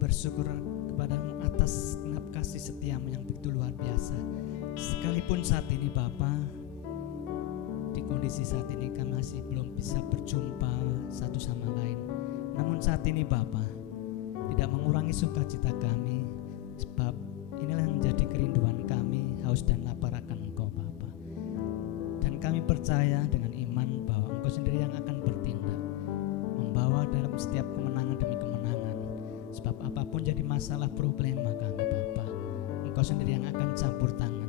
bersyukur kepadamu atas genap kasih setiamu yang begitu luar biasa. Sekalipun saat ini Bapa, di kondisi saat ini kami masih belum bisa berjumpa satu sama lain. Namun saat ini Bapa, tidak mengurangi sukacita kami, sebab inilah yang menjadi kerinduan kami, haus dan lapar akan Engkau Bapa. Dan kami percaya dengan iman bahwa Engkau sendiri yang akan bertindak, membawa dalam setiap kemenangan demi kemenangan. Sebab apapun jadi masalah problema kami Bapa, Engkau sendiri yang akan campur tangan.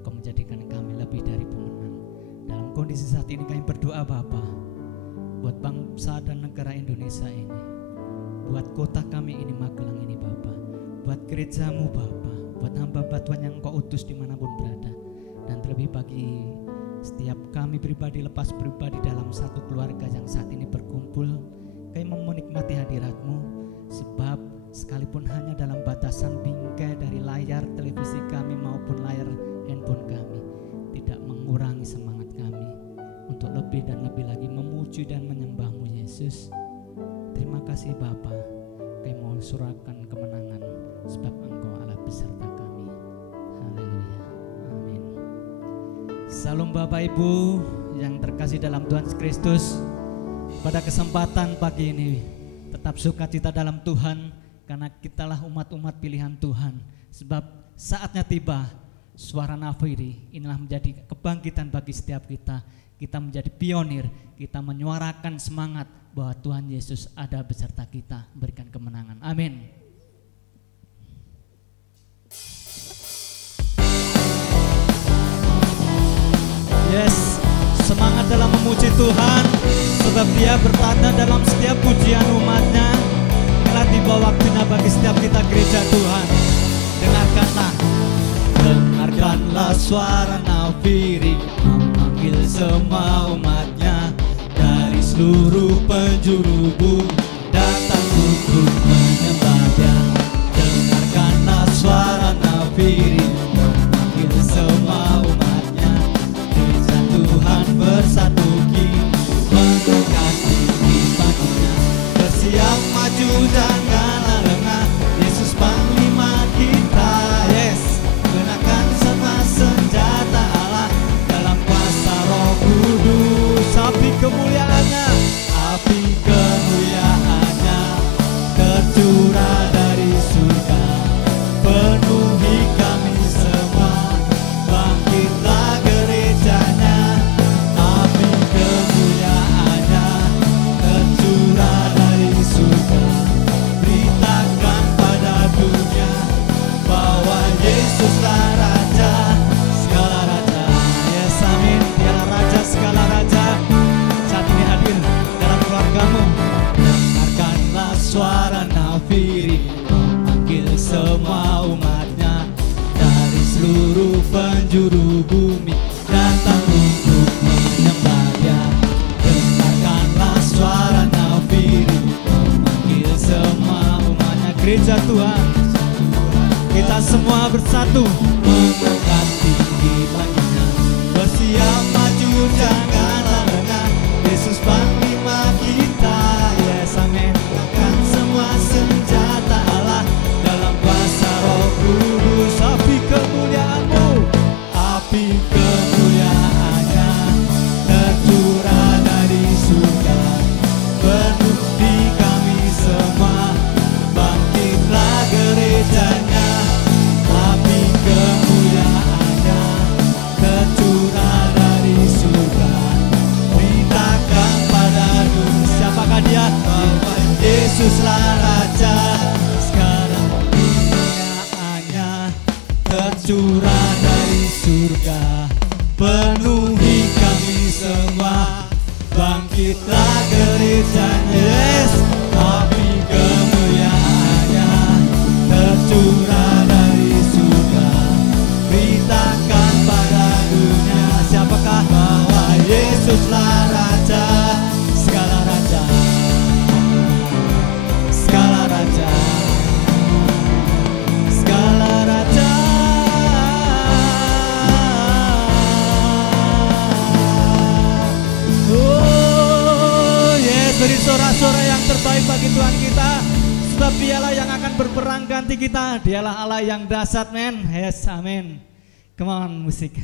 Engkau menjadikan kami lebih dari pemenang. Dalam kondisi saat ini kami berdoa Bapa, buat bangsa dan negara Indonesia ini, buat kota kami ini Magelang ini Bapa, buat gerejamu Bapa, buat hamba Tuhan yang Engkau utus dimanapun berada. Dan terlebih bagi setiap kami pribadi lepas pribadi dalam satu keluarga yang saat ini berkumpul, kami menikmati hadirat-Mu. Sebab sekalipun hanya dalam batasan bingkai dari layar televisi kami maupun layar handphone kami, tidak mengurangi semangat kami untuk lebih dan lebih lagi memuji dan menyembah-Mu Yesus. Terima kasih Bapa, kami mau surahkan kemenangan sebab Engkau Allah beserta kami. Haleluya, amin. Salam Bapak Ibu yang terkasih dalam Tuhan Kristus. Pada kesempatan pagi ini tetap sukacita dalam Tuhan, karena kitalah umat-umat pilihan Tuhan. Sebab saatnya tiba, suara nafiri inilah menjadi kebangkitan bagi setiap kita. Kita menjadi pionir, kita menyuarakan semangat bahwa Tuhan Yesus ada beserta kita, memberikan kemenangan. Amin. Yes, semangat dalam memuji Tuhan, sebab Dia bertanda dalam setiap pujian umatnya. Inilah tiba waktunya bagi setiap kita gereja Tuhan. Dengarkanlah suara nafiri memanggil semua umatnya dari seluruh penjuru bumi, datang untuk menyembah Dia. Dengarkanlah suara nafiri memanggil semua umatnya, gereja Tuhan bersatu kini menangkan tinggi baginya. Bersiap maju janganlah lengah, Yesus Panglima kita. Yes, gunakan semua senjata Allah dalam kuasa Roh Kudus. Api kemuliaannya, api kemuliaannya tercurah dari surga, penuhi kami semua. Bangkitlah gerejanya, api kemuliaannya tercurah dari surga. Beritakan pada dunia bahwa Yesuslah Raja segala raja. Yes, amin. Dialah Raja segala raja. Saat ini hadir dalam keluargamu. Dengarkanlah suara nafiri memanggil semua umatnya dari seluruh penjuru bumi, datang untuk menyembah Dia. Dengarkanlah suara nafiri memanggil semua umatnya, gereja Tuhan. Kita semua bersatu mengangkat tinggi baginya. Bersiap maju janganlah lengah, Yesus Panglima kita. Yes, amin. Gunakan semua senjata Allah dalam kuasa Roh Kudus. Api kemuliaan-Mu, api kemuliaannya tercurah dari surga, penuhi kami semua. Bangkitlah gerejanya, api kemuliaannya tercurah dari surga. Beritakan pada dunia, siapakah Dia? Bahwa Yesuslah Raja, sekarang kemuliaannya tercurah dari surga, penuhi kami semua. Bangkitlah gerejanya, yes, api kemuliaannya tercurah dari surga. Beritakan pada dunia, siapakah? Bahwa Yesuslah Raja segala raja, segala raja, segala raja. Oh yes, beri sorak sebab dialah yang akan berperang ganti kita. Dialah Allah yang dahsyat, men. Yes, amin. Come on, musik.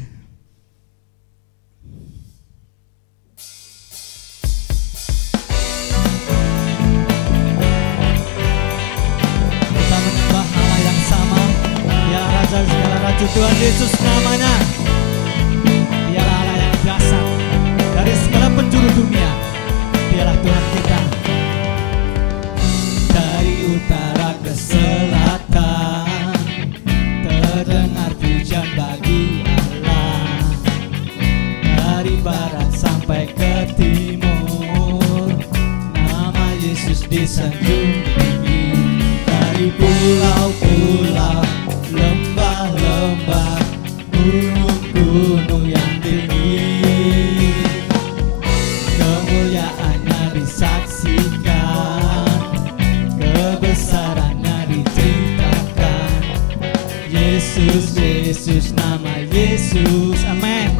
Kita menyembah Allah yang sama. Dialah Raja segala Raja, Tuhan Yesus namanya. Dialah Allah yang dahsyat dari segala penjuru dunia. Dialah Tuhan kita. Dari utara ke selatan terdengar pujian bagi Allah. Dari barat sampai ke timur nama Yesus disanjung tinggi. Dari pulau-pulau, lembah-lembah, gunung-gunung yang tinggi, kemuliaannya disaksikan, kebesarannya diceritakan. Yesus, Yesus, nama Yesus, amin.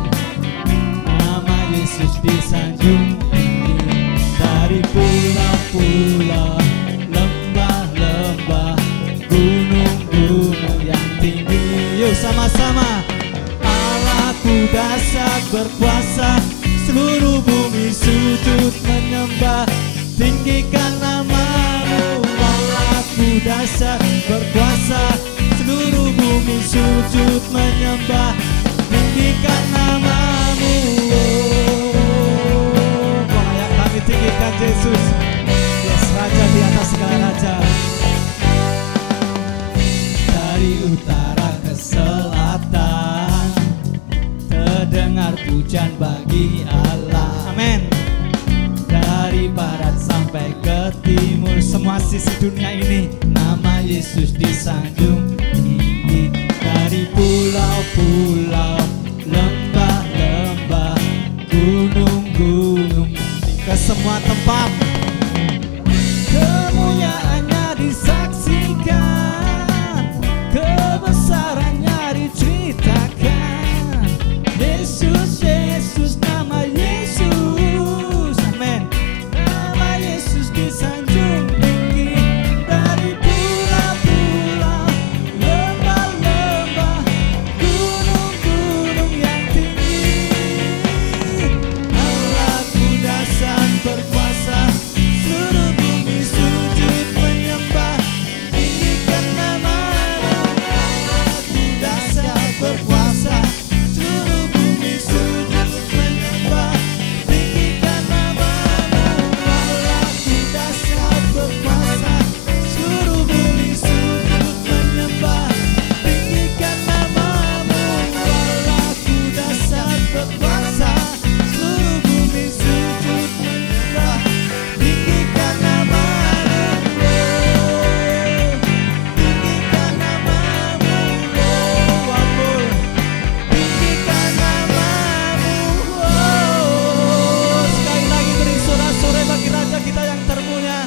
Nama Yesus disanjung tinggi. Dari pulau-pulau, lembah-lembah, gunung-gunung yang tinggi. Yuk sama-sama. Allahku dahsyat berkuasa, seluruh bumi sujud menyembah, tinggikan namamu. Allahku dahsyat berkuasa, seluruh bumi sujud menyembah, tinggikan namamu. Oh, yang kami tinggikan Yesus. Yes, Raja di atas segala raja. Dari utara ke selatan terdengar pujian bagi Allah, amin. Dari barat sampai ke timur, semua sisi dunia ini nama Yesus disanjung tinggi. Dari pulau-pulau, lembah-lembah, gunung-gunung, ke semua tempat kemuliaannya disaksikan, kebesarannya diceritakan. Yesus, Yesus, nama Yesus, amin. Nama Yesus disanjung tinggi. Dari pulau-pulau, lembah-lembah, gunung-gunung yang tinggi, Allahku dahsyat berkuasa, seluruh bumi sujud menyembah, tinggikan namamu. Allahku dahsyat berkuasa, seluruh bumi sujud menyembah, tinggikan namamu. Allahku dahsyat berkuasa, seluruh bumi sujud menyembah, tinggikan namamu. Allahku dahsyat berkuasa, seluruh bumi sujud menyembah, tinggikan namamu. Tinggikan namamu, oh ampun. Tinggikan namamu, oh. Sekali lagi beri sorak-sorai bagi Raja kita yang termulia.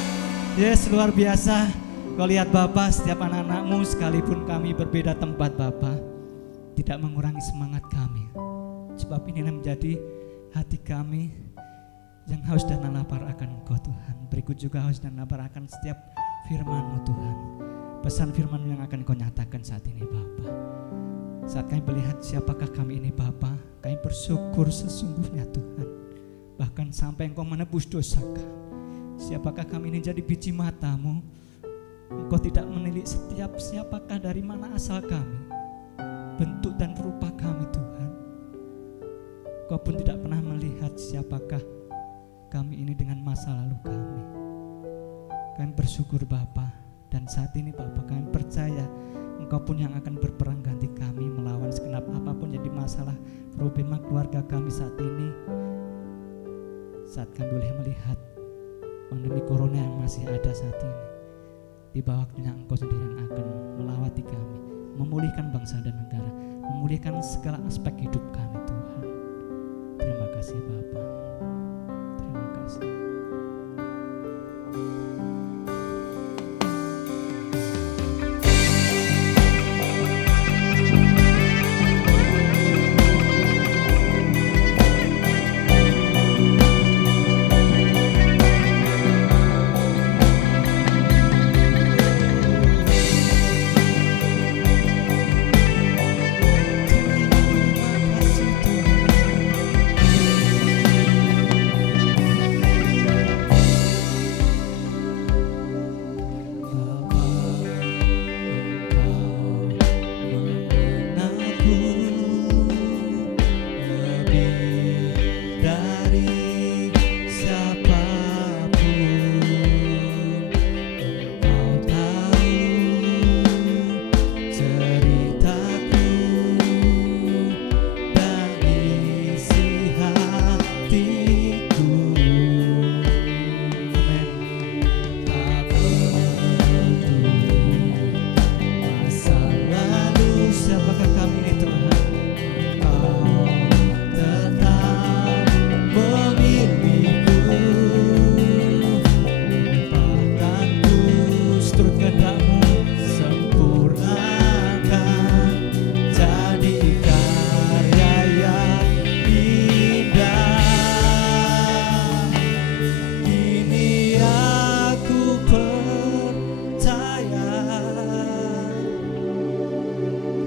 Yes, luar biasa. Kau lihat Bapa, setiap anak-anakmu sekalipun kami berbeda tempat, Bapa, tidak mengurangi semangat kami. Sebab inilah menjadi hati kami yang haus dan lapar akan Engkau, Tuhan. Berikut juga haus dan lapar akan setiap firman-Mu, Tuhan. Pesan firman-Mu yang akan Kau nyatakan saat ini, Bapa. Saat kami melihat siapakah kami ini, Bapa, kami bersyukur sesungguhnya, Tuhan. Bahkan sampai Engkau menebus dosa kami. Siapakah kami ini jadi biji mata-Mu? Engkau tidak menilik setiap siapakah dari mana asal kami, bentuk dan rupa kami, Tuhan. Kau pun tidak pernah melihat siapakah kami ini dengan masa lalu kami. Kami bersyukur Bapa, dan saat ini Bapa kami percaya Engkau pun yang akan berperang ganti kami melawan segenap apapun jadi masalah problema keluarga kami saat ini. Saat kami boleh melihat pandemi corona yang masih ada saat ini, di bawah waktunya Engkau sendiri yang akan melawati kami, memulihkan bangsa dan negara, memulihkan segala aspek hidup kami, Tuhan. Terima kasih Bapa. Terima kasih.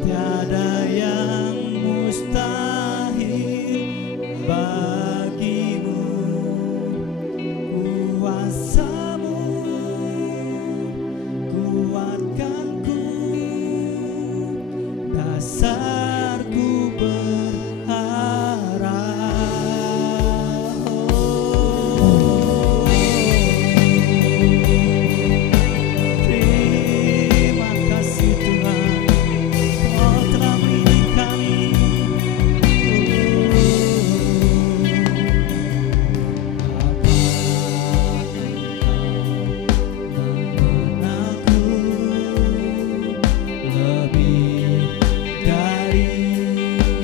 tiada yang mustahil bagimu. Kuasa-Mu kuatkanku, dasarku berharap. Terima kasih Tuhan, Kau telah melindungi kami. Mengenalku lebih dari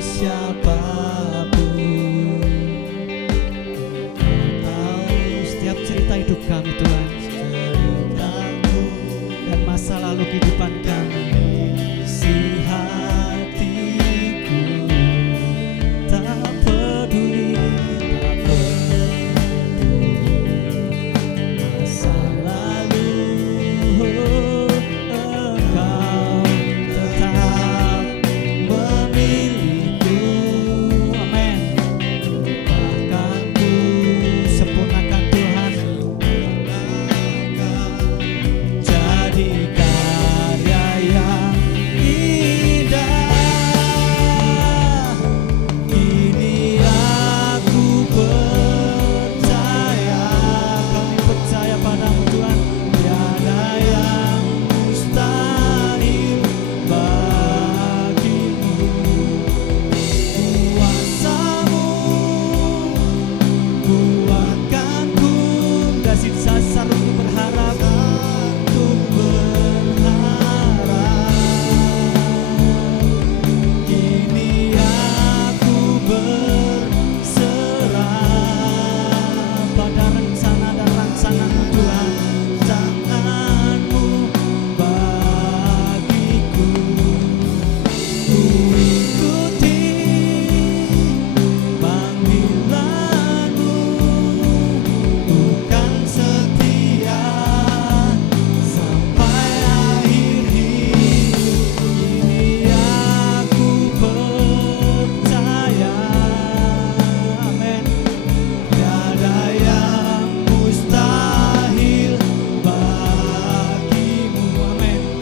siapapun. Tahu setiap cerita hidup kami Tuhan, ceritaku dan masa lalu kehidupan kami. Isi hatiku tak peduli masa lalu, Engkau tetap memilihku. Amin. Bahkanku sempurnakan Tuhan, jadi karya yang indah. Kini aku percaya, kami percaya padamu Tuhan, tiada yang mustahil bagimu. Kuasa-Mu kuatkanku, kasih dasar untuk berharap, untuk berharap. Kini aku berserah pada rencana dan rancangan-Mu Tuhan. Tangan-Mu bagiku, ku ikuti panggilan-Mu, bukan setia sampai akhir hidup. Kini aku percaya, amin, tiada yang mustahil bagimu. Amin.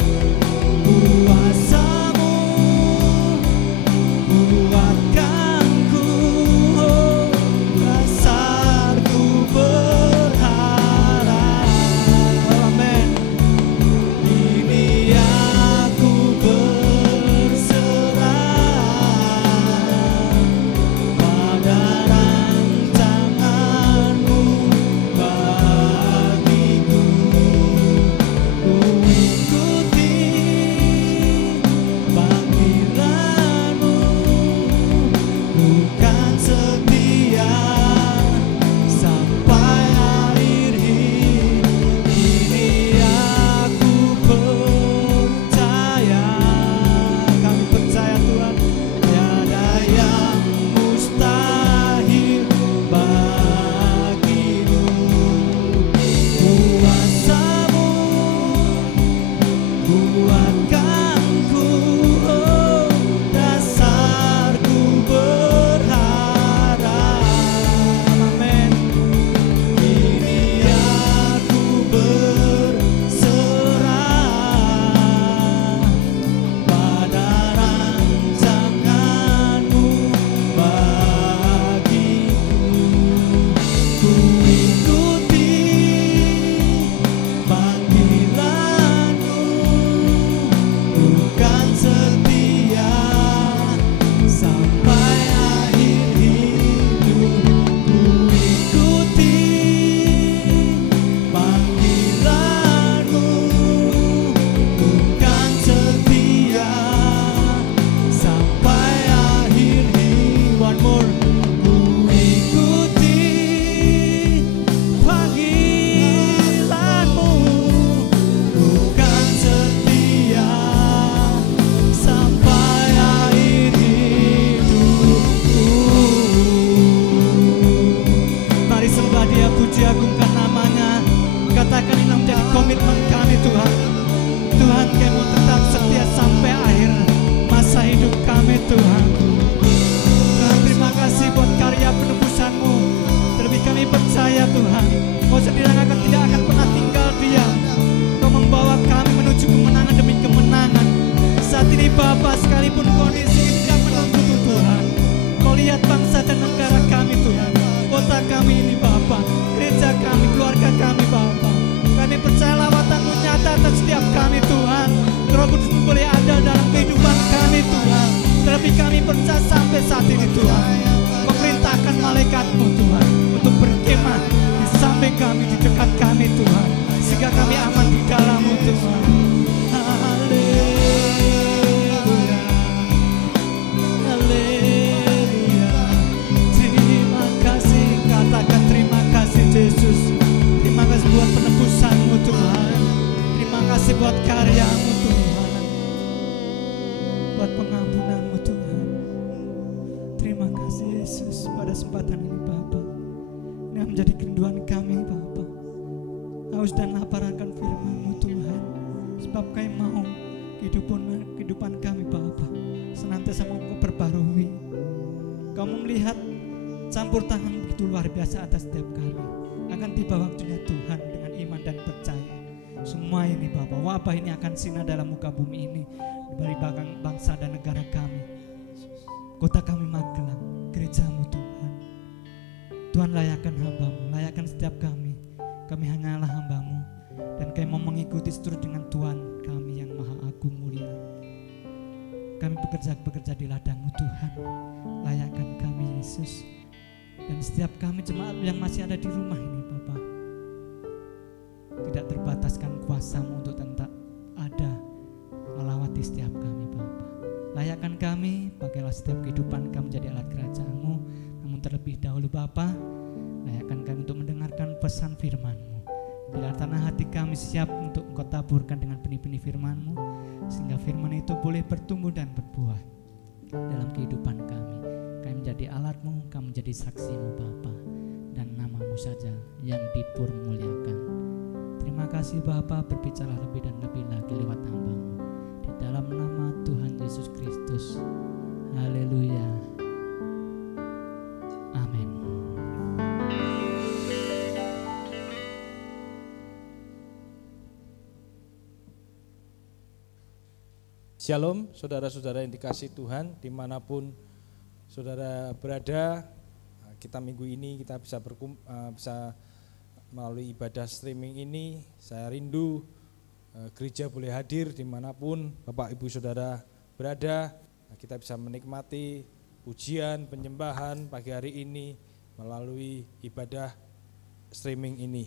Bapa, sekalipun kondisi ini tidak menentu Tuhan, Kau lihat bangsa dan negara kami Tuhan, kota kami ini Bapa, gereja kami, keluarga kami Bapa. Kami percaya lawatan-Mu nyata atas setiap kami Tuhan. Roh Kudus boleh ada dalam kehidupan kami Tuhan. Terlebih kami percaya sampai saat ini Tuhan, Kau perintahkan malaikat-Mu Tuhan untuk berkemah di samping kami, di dekat kami Tuhan, sehingga kami aman di dalam-Mu Tuhan. Haleluya, haleluya. Terima kasih, katakan terima kasih Yesus. Terima kasih buat penebusan-Mu Tuhan. Terima kasih buat karya-Mu Tuhan, buat pengampunan-Mu Tuhan. Terima kasih Yesus pada kesempatan ini Bapa. Ini menjadi kerinduan kami Bapa. Haus dan lapar akan firman-Mu Tuhan. Sebab kami mau kehidupan kami Bapa senantiasa mau Kau perbarui. Kamu melihat campur tangan begitu luar biasa atas setiap kami. Akan tiba waktunya Tuhan dengan iman dan percaya. Semua ini Bapa, wabah ini akan sinah dalam muka bumi ini, dari belakang bangsa dan negara kami. Kota kami Magelang, gereja-Mu Tuhan. Tuhan layakkan hamba-Mu, layakkan setiap kami. Kami hanyalah hamba-Mu, dan kami mau mengikuti seturut dengan Tuhan kami yang maha agung mulia. Kami bekerja di ladang-Mu Tuhan. Layakkan kami Yesus. Dan setiap kami jemaat yang masih ada di rumah ini Bapa, tidak terbataskan kuasa-Mu untuk tetap ada melawati setiap kami Bapa. Layakkan kami, pakailah setiap kehidupan kami menjadi alat kerajaan-Mu. Namun terlebih dahulu Bapa, layakkan kami untuk mendengarkan pesan firman-Mu. Bila tanah hati kami siap untuk Engkau taburkan dengan benih-benih firman-Mu, sehingga firman itu boleh bertumbuh dan berbuah dalam kehidupan kami. Kami menjadi alat-Mu, kami menjadi saksi-Mu Bapa, dan nama-Mu saja yang dipermuliakan. Terima kasih Bapa, berbicara lebih dan lebih lagi lewat hamba-Mu, di dalam nama Tuhan Yesus Kristus. Haleluya. Amin. Shalom saudara-saudara yang dikasihi Tuhan, dimanapun saudara berada. Kita minggu ini kita bisa melalui ibadah streaming ini. Saya rindu gereja boleh hadir dimanapun Bapak Ibu Saudara berada. Kita bisa menikmati pujian, penyembahan pagi hari ini melalui ibadah streaming ini.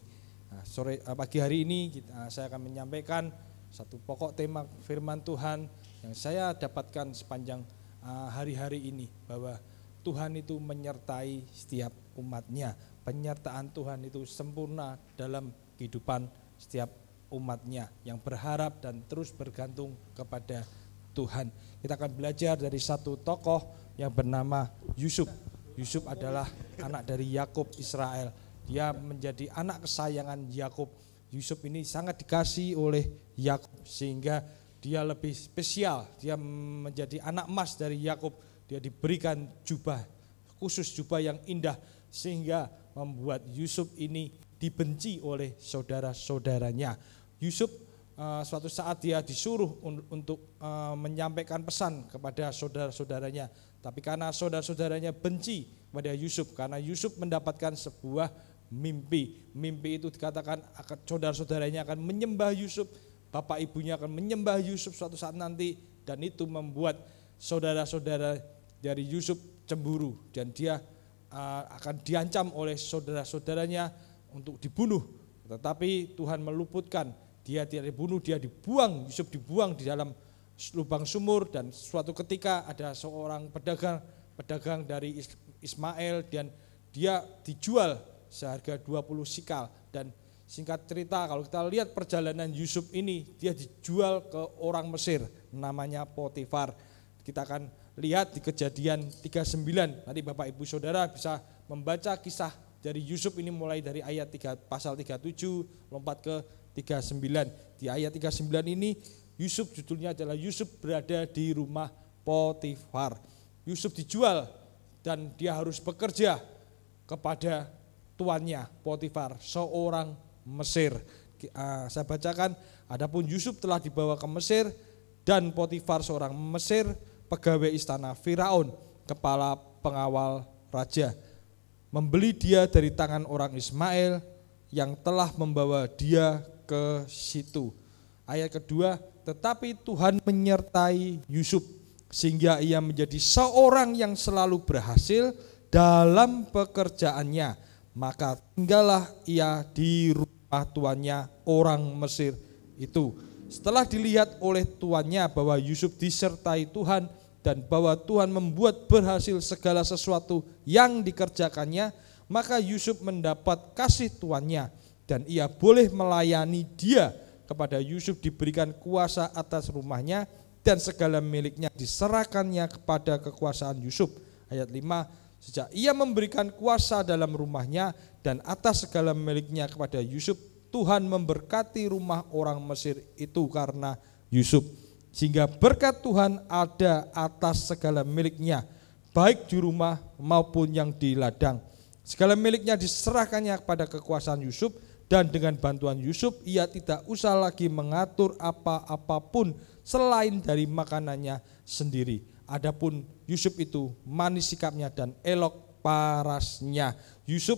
Pagi hari ini saya akan menyampaikan satu pokok tema firman Tuhan yang saya dapatkan sepanjang hari-hari ini, bahwa Tuhan itu menyertai setiap umatnya. Penyertaan Tuhan itu sempurna dalam kehidupan setiap umatnya yang berharap dan terus bergantung kepada Tuhan. Kita akan belajar dari satu tokoh yang bernama Yusuf. Yusuf adalah anak dari Yakub Israel. Dia menjadi anak kesayangan Yakub. Yusuf ini sangat dikasihi oleh Yakub sehingga dia lebih spesial. Dia menjadi anak emas dari Yakub. Dia diberikan jubah khusus, jubah yang indah, sehingga membuat Yusuf ini dibenci oleh saudara-saudaranya. Yusuf suatu saat dia disuruh untuk menyampaikan pesan kepada saudara-saudaranya, tapi karena saudara-saudaranya benci kepada Yusuf, karena Yusuf mendapatkan sebuah mimpi. Mimpi itu dikatakan akan saudara-saudaranya akan menyembah Yusuf, bapak ibunya akan menyembah Yusuf suatu saat nanti, dan itu membuat saudara-saudara dari Yusuf cemburu, dan dia akan diancam oleh saudara-saudaranya untuk dibunuh. Tetapi Tuhan meluputkan, dia tidak dibunuh, dia dibuang. Yusuf dibuang di dalam lubang sumur, dan suatu ketika ada seorang pedagang dari Ismail, dan dia dijual seharga 20 sikal. Dan singkat cerita, kalau kita lihat perjalanan Yusuf ini, dia dijual ke orang Mesir namanya Potifar. Kita akan lihat di Kejadian 39. Nanti Bapak Ibu Saudara bisa membaca kisah dari Yusuf ini mulai dari ayat 3, pasal 37 lompat ke 39. Di ayat 39 ini Yusuf, judulnya adalah Yusuf berada di rumah Potifar. Yusuf dijual dan dia harus bekerja kepada tuannya Potifar, seorang Mesir. Saya bacakan, adapun Yusuf telah dibawa ke Mesir dan Potifar seorang Mesir, pegawai istana Firaun, kepala pengawal raja, membeli dia dari tangan orang Ismail yang telah membawa dia ke situ. Ayat kedua, tetapi Tuhan menyertai Yusuf sehingga ia menjadi seorang yang selalu berhasil dalam pekerjaannya. Maka tinggallah ia di rumah tuannya orang Mesir itu. Setelah dilihat oleh tuannya bahwa Yusuf disertai Tuhan dan bahwa Tuhan membuat berhasil segala sesuatu yang dikerjakannya, maka Yusuf mendapat kasih tuannya dan ia boleh melayani dia. Kepada Yusuf diberikan kuasa atas rumahnya dan segala miliknya diserahkannya kepada kekuasaan Yusuf. Ayat 5, sejak ia memberikan kuasa dalam rumahnya dan atas segala miliknya kepada Yusuf, Tuhan memberkati rumah orang Mesir itu karena Yusuf. Sehingga berkat Tuhan ada atas segala miliknya, baik di rumah maupun yang di ladang. Segala miliknya diserahkannya kepada kekuasaan Yusuf, dan dengan bantuan Yusuf ia tidak usah lagi mengatur apa-apapun selain dari makanannya sendiri. Adapun Yusuf itu manis sikapnya dan elok parasnya. Yusuf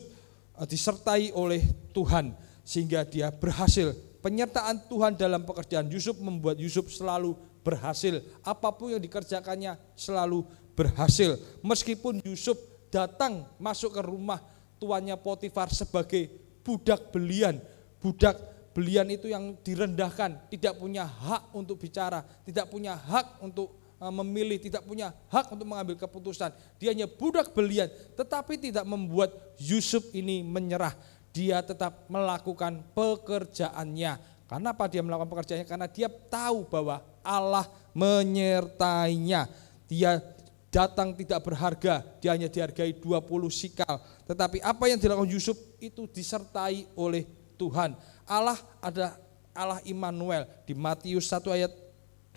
disertai oleh Tuhan sehingga dia berhasil. Penyertaan Tuhan dalam pekerjaan Yusuf membuat Yusuf selalu berhasil. Apapun yang dikerjakannya selalu berhasil. Meskipun Yusuf datang masuk ke rumah tuannya Potifar sebagai budak belian. Budak belian itu yang direndahkan, tidak punya hak untuk bicara, tidak punya hak untuk memilih, tidak punya hak untuk mengambil keputusan. Dia hanya budak belian, tetapi tidak membuat Yusuf ini menyerah. Dia tetap melakukan pekerjaannya. Karena apa dia melakukan pekerjaannya? Karena dia tahu bahwa Allah menyertainya. Dia datang tidak berharga, dia hanya dihargai 20 sikal. Tetapi apa yang dilakukan Yusuf itu disertai oleh Tuhan. Allah ada Allah Immanuel. Di Matius 1 ayat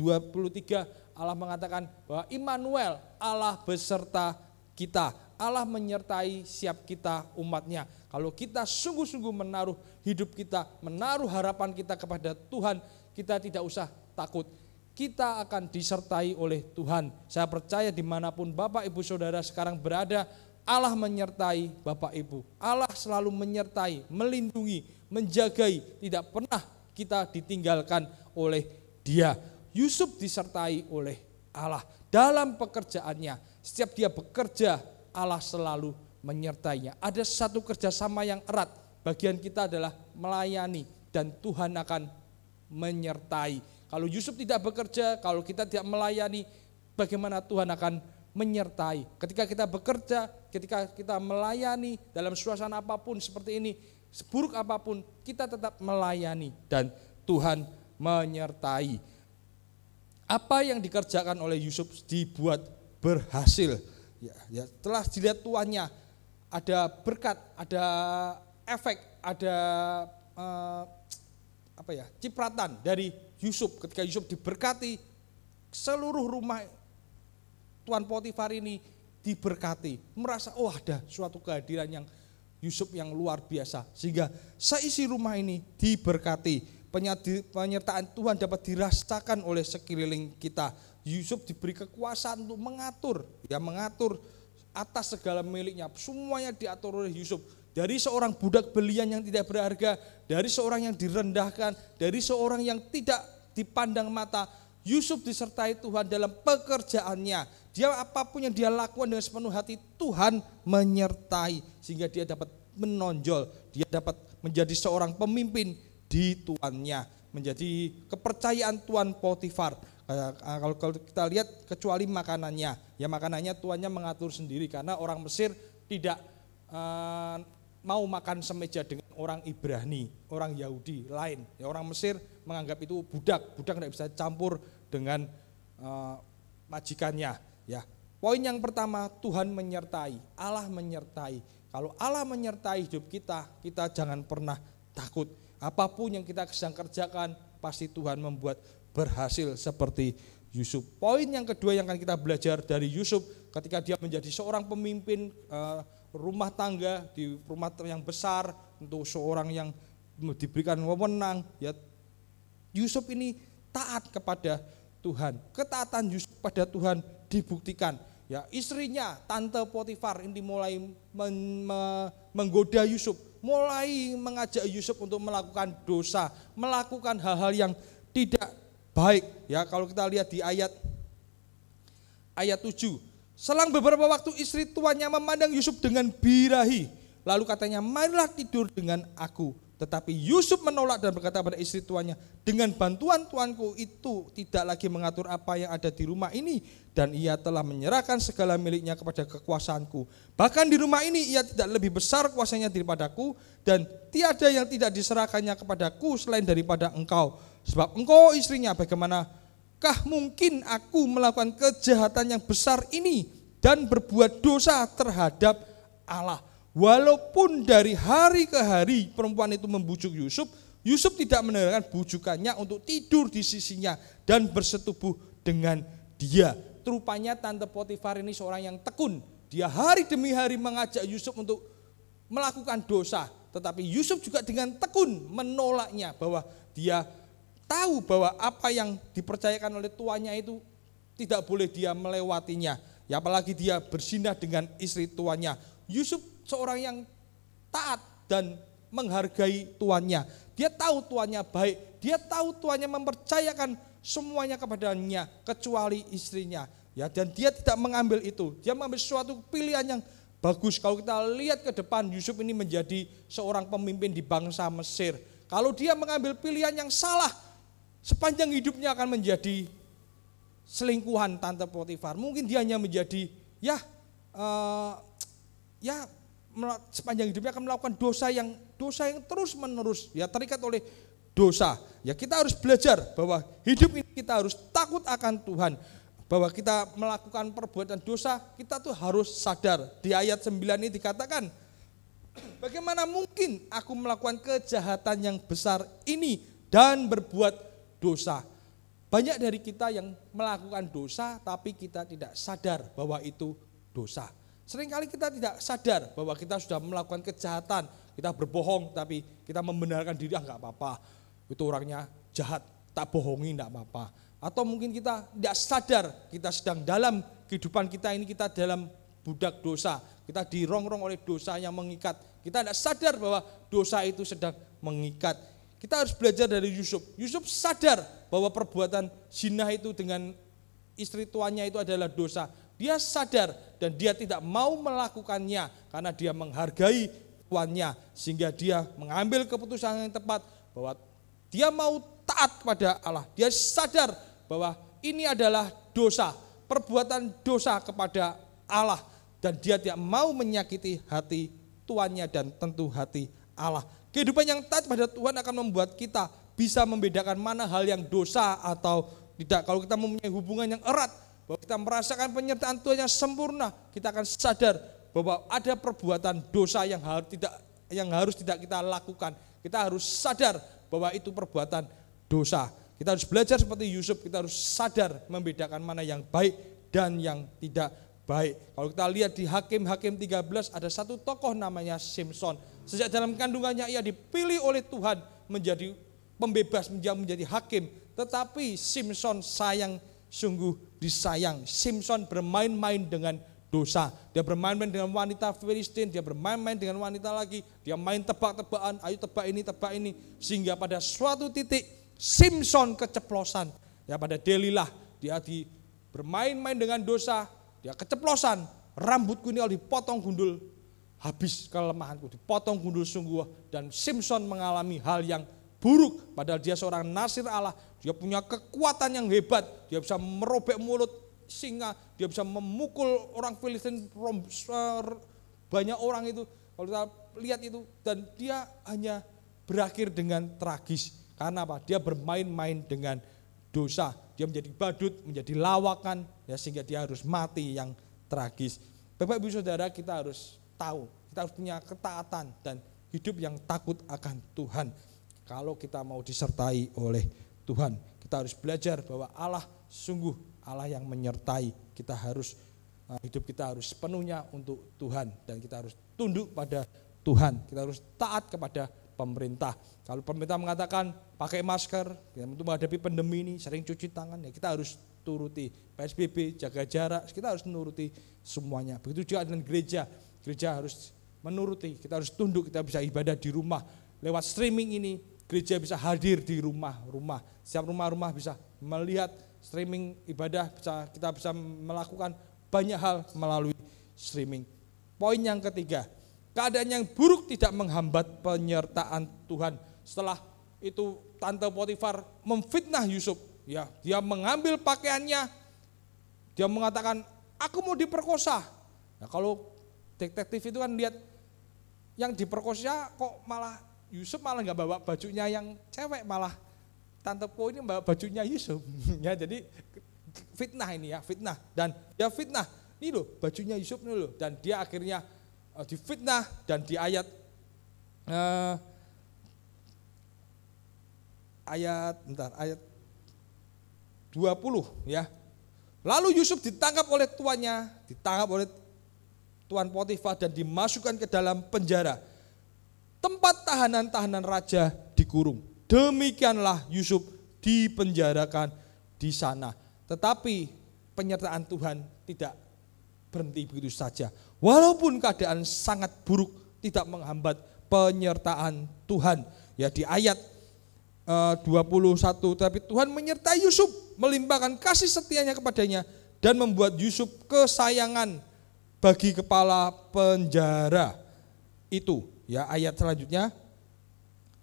23 Allah mengatakan bahwa Immanuel, Allah beserta kita. Allah menyertai siap kita umatnya. Kalau kita sungguh-sungguh menaruh hidup kita, menaruh harapan kita kepada Tuhan, kita tidak usah takut. Kita akan disertai oleh Tuhan. Saya percaya dimanapun Bapak Ibu Saudara sekarang berada, Allah menyertai Bapak Ibu. Allah selalu menyertai, melindungi, menjagai. Tidak pernah kita ditinggalkan oleh Dia. Yusuf disertai oleh Allah dalam pekerjaannya. Setiap dia bekerja, Allah selalu menyertainya. Ada satu kerjasama yang erat. Bagian kita adalah melayani dan Tuhan akan menyertai. Kalau Yusuf tidak bekerja, kalau kita tidak melayani, bagaimana Tuhan akan menyertai? Ketika kita bekerja, ketika kita melayani dalam suasana apapun seperti ini, seburuk apapun, kita tetap melayani dan Tuhan menyertai. Apa yang dikerjakan oleh Yusuf dibuat berhasil. Ya, setelah dilihat tuannya, ada berkat, ada efek, ada cipratan dari Yusuf. Ketika Yusuf diberkati, seluruh rumah Tuan Potifar ini diberkati. Merasa ada suatu kehadiran yang Yusuf yang luar biasa. Sehingga seisi rumah ini diberkati. Penyertaan Tuhan dapat dirasakan oleh sekeliling kita. Yusuf diberi kekuasaan untuk mengatur atas segala miliknya. Semuanya diatur oleh Yusuf. Dari seorang budak belian yang tidak berharga, dari seorang yang direndahkan, dari seorang yang tidak dipandang mata, Yusuf disertai Tuhan dalam pekerjaannya. Dia apapun yang dia lakukan dengan sepenuh hati, Tuhan menyertai sehingga dia dapat menonjol, dia dapat menjadi seorang pemimpin di tuannya, menjadi kepercayaan Tuan Potifar. Kalau kita lihat kecuali makanannya, ya makanannya tuannya mengatur sendiri karena orang Mesir tidak mau makan semeja dengan orang Ibrani, orang Yahudi lain. Ya, orang Mesir menganggap itu budak tidak bisa campur dengan majikannya. Ya, poin yang pertama, Tuhan menyertai, Allah menyertai. Kalau Allah menyertai hidup kita, kita jangan pernah takut. Apapun yang kita sedang kerjakan, pasti Tuhan membuat berhasil seperti Yusuf. Poin yang kedua yang akan kita belajar dari Yusuf, ketika dia menjadi seorang pemimpin rumah tangga di rumah yang besar untuk seorang yang diberikan wewenang, ya Yusuf ini taat kepada Tuhan. Ketaatan Yusuf pada Tuhan dibuktikan. Ya, istrinya Tante Potifar ini mulai menggoda Yusuf, mulai mengajak Yusuf untuk melakukan dosa, melakukan hal-hal yang tidak baik. Ya, kalau kita lihat di ayat 7. Selang beberapa waktu istri tuannya memandang Yusuf dengan birahi. Lalu katanya, marilah tidur dengan aku. Tetapi Yusuf menolak dan berkata pada istri tuannya, dengan bantuan tuanku itu tidak lagi mengatur apa yang ada di rumah ini, dan ia telah menyerahkan segala miliknya kepada kekuasaanku. Bahkan di rumah ini ia tidak lebih besar kuasanya daripadaku, dan tiada yang tidak diserahkannya kepadaku selain daripada engkau. Sebab engkau istrinya, bagaimanakah mungkin aku melakukan kejahatan yang besar ini dan berbuat dosa terhadap Allah? Walaupun dari hari ke hari perempuan itu membujuk Yusuf, Yusuf tidak mendengarkan bujukannya untuk tidur di sisinya dan bersetubuh dengan dia. Rupanya Tante Potifar ini seorang yang tekun. Dia hari demi hari mengajak Yusuf untuk melakukan dosa. Tetapi Yusuf juga dengan tekun menolaknya, bahwa dia tahu bahwa apa yang dipercayakan oleh tuannya itu tidak boleh dia melewatinya. Ya, apalagi dia berzinah dengan istri tuannya. Yusuf seorang yang taat dan menghargai tuannya. Dia tahu tuannya baik, dia tahu tuannya mempercayakan semuanya kepadanya kecuali istrinya. Ya, dan dia tidak mengambil itu. Dia mengambil suatu pilihan yang bagus. Kalau kita lihat ke depan, Yusuf ini menjadi seorang pemimpin di bangsa Mesir. Kalau dia mengambil pilihan yang salah, sepanjang hidupnya akan menjadi selingkuhan Tante Potifar. Mungkin dia hanya menjadi sepanjang hidupnya akan melakukan dosa yang terus menerus, ya, terikat oleh dosa. Ya, kita harus belajar bahwa hidup ini kita harus takut akan Tuhan. Bahwa kita melakukan perbuatan dosa, kita tuh harus sadar. Di ayat 9 ini dikatakan, bagaimana mungkin aku melakukan kejahatan yang besar ini dan berbuat dosa. Banyak dari kita yang melakukan dosa tapi kita tidak sadar bahwa itu dosa. Seringkali kita tidak sadar bahwa kita sudah melakukan kejahatan, kita berbohong tapi kita membenarkan diri, enggak apa-apa, itu orangnya jahat, tak bohongi enggak apa-apa. Atau mungkin kita tidak sadar kita sedang dalam kehidupan kita ini, kita dalam budak dosa, kita dirongrong oleh dosa yang mengikat. Kita tidak sadar bahwa dosa itu sedang mengikat. Kita harus belajar dari Yusuf. Yusuf sadar bahwa perbuatan zina itu dengan istri tuannya itu adalah dosa. Dia sadar dan dia tidak mau melakukannya karena dia menghargai tuannya, sehingga dia mengambil keputusan yang tepat bahwa dia mau taat kepada Allah. Dia sadar bahwa ini adalah dosa, perbuatan dosa kepada Allah, dan dia tidak mau menyakiti hati tuannya dan tentu hati Allah. Kehidupan yang taat pada Tuhan akan membuat kita bisa membedakan mana hal yang dosa atau tidak. Kalau kita mempunyai hubungan yang erat, bahwa kita merasakan penyertaan Tuhan yang sempurna, kita akan sadar bahwa ada perbuatan dosa yang harus tidak kita lakukan. Kita harus sadar bahwa itu perbuatan dosa. Kita harus belajar seperti Yusuf, kita harus sadar membedakan mana yang baik dan yang tidak baik. Kalau kita lihat di Hakim 13 ada satu tokoh namanya Simson. Sejak dalam kandungannya ia dipilih oleh Tuhan menjadi pembebas, menjadi hakim. Tetapi Simson sungguh disayang. Simson bermain-main dengan dosa. Dia bermain-main dengan wanita Filistin, dia bermain-main dengan wanita lagi. Dia main tebak-tebakan, ayo tebak ini. Sehingga pada suatu titik Simson keceplosan. Ya, pada Delilah dia bermain-main dengan dosa, dia keceplosan. Rambutku ini kalau dipotong gundul, habis kelemahanku, dipotong gundul sungguh. Dan Simson mengalami hal yang buruk, padahal dia seorang nasir Allah. Dia punya kekuatan yang hebat, dia bisa merobek mulut singa, dia bisa memukul orang Filistin, banyak orang itu, kalau kita lihat itu, dan dia hanya berakhir dengan tragis. Karena apa? Dia bermain-main dengan dosa, dia menjadi badut, menjadi lawakan, ya, sehingga dia harus mati yang tragis. Bapak Ibu Saudara, kita harus tahu, kita harus punya ketaatan dan hidup yang takut akan Tuhan. Kalau kita mau disertai oleh Tuhan, kita harus belajar bahwa Allah sungguh Allah yang menyertai. Kita harus hidup kita harus sepenuhnya untuk Tuhan dan kita harus tunduk pada Tuhan. Kita harus taat kepada pemerintah. Kalau pemerintah mengatakan pakai masker, ya, untuk menghadapi pandemi ini sering cuci tangan, ya kita harus turuti. PSBB, jaga jarak, kita harus menuruti semuanya. Begitu juga dengan gereja, gereja harus menuruti, kita harus tunduk, kita bisa ibadah di rumah. Lewat streaming ini, gereja bisa hadir di rumah-rumah. Setiap rumah-rumah bisa melihat streaming ibadah, kita bisa melakukan banyak hal melalui streaming. Poin yang ketiga, keadaan yang buruk tidak menghambat penyertaan Tuhan. Setelah itu Tante Potifar memfitnah Yusuf, ya, dia mengambil pakaiannya, dia mengatakan, aku mau diperkosa. Nah, kalau detektif itu kan lihat yang diperkosa kok malah Yusuf malah nggak bawa bajunya yang cewek, malah Tante Po ini bawa bajunya Yusuf. Ya, jadi fitnah ini ya, fitnah. Dan dia fitnah, ini loh bajunya Yusuf ini loh. Dan dia akhirnya difitnah, dan di ayat 20 ya. Lalu Yusuf ditangkap oleh tuannya, ditangkap oleh Tuan Potifar dan dimasukkan ke dalam penjara. Tempat tahanan-tahanan raja dikurung. Demikianlah Yusuf dipenjarakan di sana. Tetapi penyertaan Tuhan tidak berhenti begitu saja. Walaupun keadaan sangat buruk tidak menghambat penyertaan Tuhan. Ya, di ayat 21, tapi Tuhan menyertai Yusuf, melimpahkan kasih setianya kepadanya dan membuat Yusuf kesayangan bagi kepala penjara itu. Ya, ayat selanjutnya,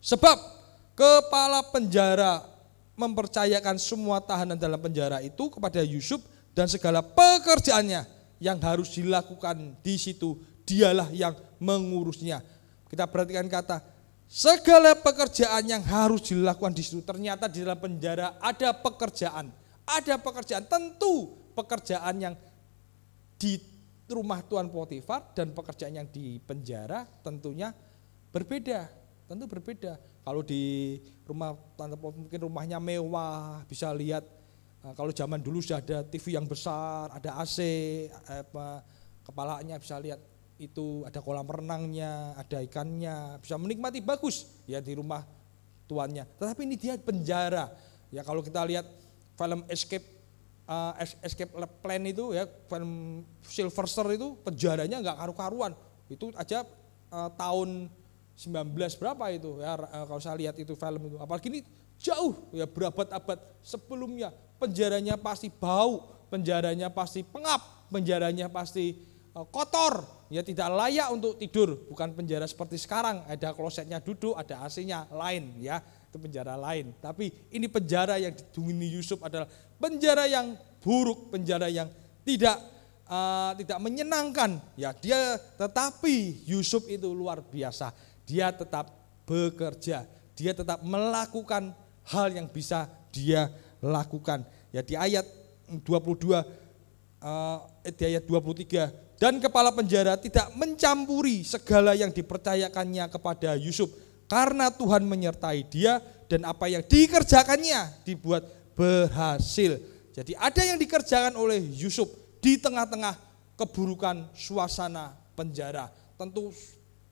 sebab kepala penjara mempercayakan semua tahanan dalam penjara itu kepada Yusuf, dan segala pekerjaannya yang harus dilakukan di situ dialah yang mengurusnya. Kita perhatikan kata segala pekerjaan yang harus dilakukan di situ. Ternyata di dalam penjara ada pekerjaan. Ada pekerjaan, tentu pekerjaan yang di rumah Tuan Potifar dan pekerjaan yang di penjara tentunya berbeda. Tentu berbeda. Kalau di rumah Tante Potifar mungkin rumahnya mewah, bisa lihat. Kalau zaman dulu sudah ada TV yang besar, ada AC, kepalanya bisa lihat. Itu ada kolam renangnya, ada ikannya, bisa menikmati bagus ya di rumah tuannya. Tetapi ini dia penjara. Ya, kalau kita lihat film Escape Plan itu ya, film Sylvester itu penjaranya nggak karu-karuan. Itu aja tahun 19 berapa itu ya, kalau saya lihat itu film itu. Apalagi ini jauh ya, berabad-abad sebelumnya. Penjaranya pasti bau, penjaranya pasti pengap, penjaranya pasti kotor, ya tidak layak untuk tidur. Bukan penjara seperti sekarang, ada klosetnya duduk, ada AC-nya, lain ya, itu penjara lain. Tapi ini penjara yang dihuni Yusuf adalah penjara yang buruk, penjara yang tidak menyenangkan. Ya, tetapi Yusuf itu luar biasa. Dia tetap bekerja, dia tetap melakukan hal yang bisa dia lakukan. Ya, di ayat 22, di ayat 23, dan kepala penjara tidak mencampuri segala yang dipercayakannya kepada Yusuf, karena Tuhan menyertai dia dan apa yang dikerjakannya dibuat berhasil. Jadi ada yang dikerjakan oleh Yusuf di tengah-tengah keburukan suasana penjara. Tentu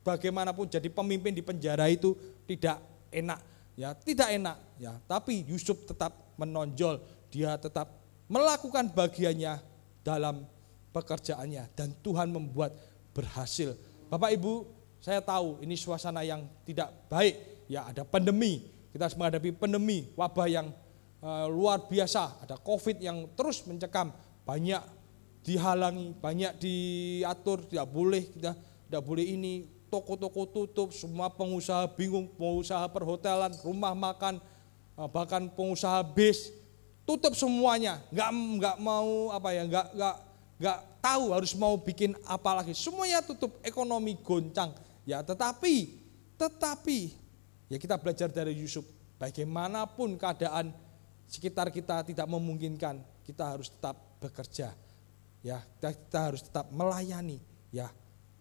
bagaimanapun jadi pemimpin di penjara itu tidak enak, ya tidak enak, ya. Tapi Yusuf tetap menonjol, dia tetap melakukan bagiannya dalam pekerjaannya, dan Tuhan membuat berhasil. Bapak Ibu, saya tahu ini suasana yang tidak baik, ya ada pandemi, kita harus menghadapi pandemi, wabah yang luar biasa, ada COVID yang terus mencekam, banyak dihalangi, banyak diatur, tidak boleh ini, toko-toko tutup, semua pengusaha bingung, pengusaha perhotelan, rumah makan, bahkan pengusaha bis tutup semuanya, nggak mau nggak tahu harus mau bikin apa lagi, semuanya tutup, ekonomi goncang. Ya, tetapi ya kita belajar dari Yusuf, bagaimanapun keadaan sekitar kita tidak memungkinkan, kita harus tetap bekerja. Ya, kita harus tetap melayani. Ya,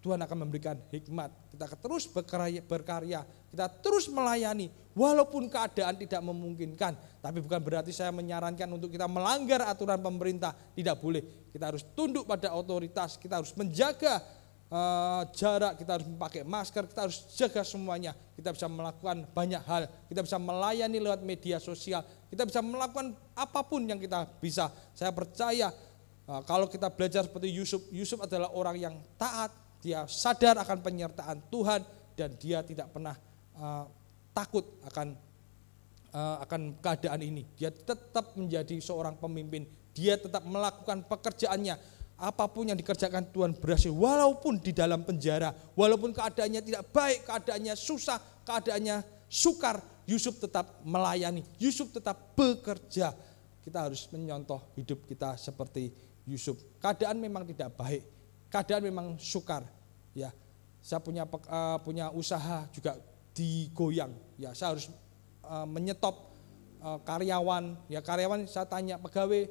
Tuhan akan memberikan hikmat. Kita terus berkarya, kita terus melayani walaupun keadaan tidak memungkinkan. Tapi bukan berarti saya menyarankan untuk kita melanggar aturan pemerintah, tidak boleh. Kita harus tunduk pada otoritas, kita harus menjaga jarak, kita harus memakai masker, kita harus jaga semuanya. Kita bisa melakukan banyak hal, kita bisa melayani lewat media sosial, kita bisa melakukan apapun yang kita bisa. Saya percaya kalau kita belajar seperti Yusuf adalah orang yang taat, dia sadar akan penyertaan Tuhan dan dia tidak pernah takut akan keadaan ini. Dia tetap menjadi seorang pemimpin, dia tetap melakukan pekerjaannya. Apapun yang dikerjakan Tuhan berhasil, walaupun di dalam penjara, walaupun keadaannya tidak baik, keadaannya susah, keadaannya sukar, Yusuf tetap melayani, Yusuf tetap bekerja. Kita harus menyontoh hidup kita seperti Yusuf. Keadaan memang tidak baik, keadaan memang sukar. Ya, saya punya usaha juga digoyang. Ya, saya harus menyetop karyawan. Ya, karyawan saya tanya pegawai,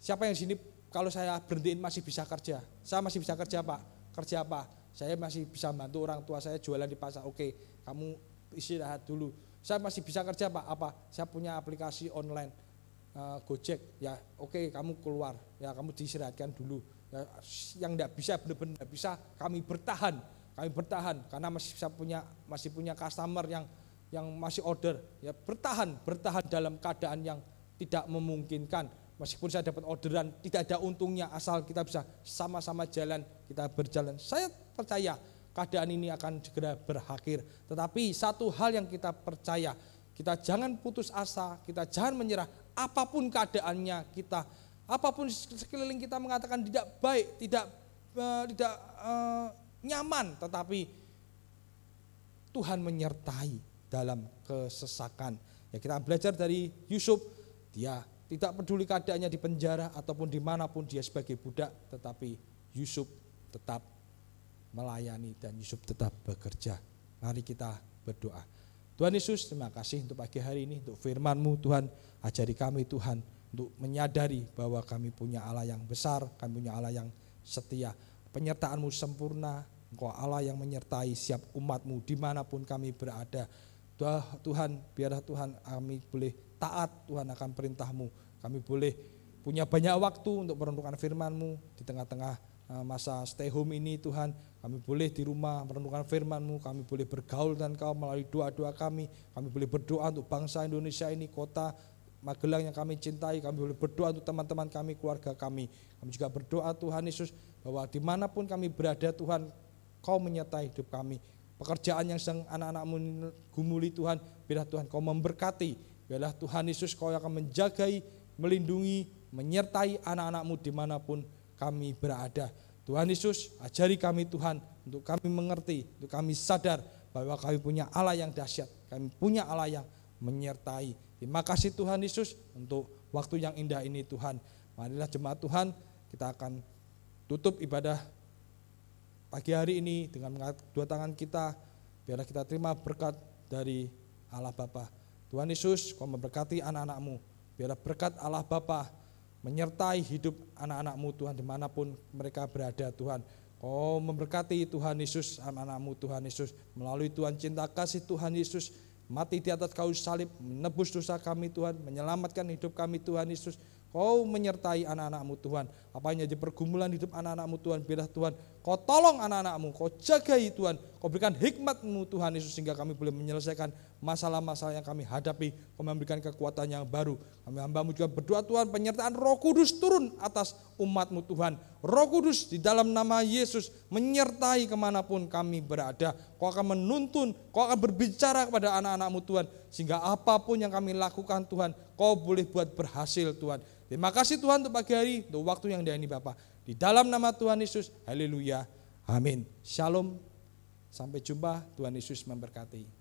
siapa yang di sini kalau saya berhentiin masih bisa kerja? Saya masih bisa kerja, Pak. Kerja apa? Saya masih bisa bantu orang tua saya jualan di pasar. Oke, kamu istirahat dulu. Saya masih bisa kerja, Pak. Apa? Saya punya aplikasi online Gojek. Ya, oke, kamu keluar. Ya, kamu diistirahatkan dulu. Ya, yang enggak bisa, benar-benar enggak bisa, kami bertahan. Kami bertahan karena masih punya customer yang masih order. Ya, bertahan dalam keadaan yang tidak memungkinkan. Meskipun saya dapat orderan, tidak ada untungnya asal kita bisa sama-sama jalan, kita berjalan. Saya percaya keadaan ini akan segera berakhir. Tetapi satu hal yang kita percaya, kita jangan putus asa, kita jangan menyerah. Apapun keadaannya kita, apapun sekeliling kita mengatakan tidak baik, tidak nyaman, tetapi Tuhan menyertai dalam kesesakan. Ya, kita belajar dari Yusuf, dia tidak peduli keadaannya di penjara ataupun dimanapun dia sebagai budak, tetapi Yusuf tetap melayani dan Yusuf tetap bekerja. Mari kita berdoa. Tuhan Yesus, terima kasih untuk pagi hari ini, untuk firman-Mu Tuhan, ajari kami Tuhan, untuk menyadari bahwa kami punya Allah yang besar, kami punya Allah yang setia, penyertaan-Mu sempurna, Engkau Allah yang menyertai siap umat-Mu dimanapun kami berada. Tuhan, biarlah Tuhan kami boleh taat Tuhan akan perintah-Mu. Kami boleh punya banyak waktu untuk merenungkan firman-Mu di tengah-tengah masa stay home ini Tuhan. Kami boleh di rumah merenungkan firman-Mu, kami boleh bergaul dengan Kau melalui doa-doa kami. Kami boleh berdoa untuk bangsa Indonesia ini, kota Magelang yang kami cintai. Kami boleh berdoa untuk teman-teman kami, keluarga kami. Kami juga berdoa Tuhan Yesus bahwa dimanapun kami berada Tuhan, Kau menyertai hidup kami. Pekerjaan yang sedang anak-anak-Mu gumuli Tuhan, biarlah Tuhan Kau memberkati. Biarlah Tuhan Yesus Kau akan menjagai, melindungi, menyertai anak-anak-Mu dimanapun kami berada. Tuhan Yesus, ajari kami Tuhan, untuk kami mengerti, untuk kami sadar bahwa kami punya Allah yang dahsyat, kami punya Allah yang menyertai. Terima kasih Tuhan Yesus untuk waktu yang indah ini Tuhan. Marilah jemaat Tuhan, kita akan tutup ibadah pagi hari ini dengan mengangkat dua tangan kita, biarlah kita terima berkat dari Allah Bapa. Tuhan Yesus, Kau memberkati anak-anak-Mu, biarlah berkat Allah Bapa menyertai hidup anak-anak-Mu Tuhan dimanapun mereka berada Tuhan. Kau memberkati Tuhan Yesus anak-anak-Mu Tuhan Yesus, melalui Tuhan cinta kasih Tuhan Yesus, mati di atas kayu salib, menebus dosa kami Tuhan, menyelamatkan hidup kami Tuhan Yesus. Kau menyertai anak-anak-Mu Tuhan, apa yang jadi pergumulan hidup anak-anak-Mu Tuhan, biarlah Tuhan Kau tolong anak-anak-Mu, Kau jagai Tuhan, Kau berikan hikmat-Mu Tuhan Yesus, sehingga kami boleh menyelesaikan masalah-masalah yang kami hadapi. Kau memberikan kekuatan yang baru. Kami hamba-Mu juga berdoa Tuhan, penyertaan Roh Kudus turun atas umat-Mu Tuhan. Roh Kudus di dalam nama Yesus menyertai kemanapun kami berada. Kau akan menuntun, Kau akan berbicara kepada anak-anak-Mu Tuhan, sehingga apapun yang kami lakukan Tuhan, Kau boleh buat berhasil Tuhan. Terima kasih Tuhan untuk pagi hari, untuk waktu yang indah ini Bapa. Di dalam nama Tuhan Yesus, haleluya, amin. Shalom, sampai jumpa, Tuhan Yesus memberkati.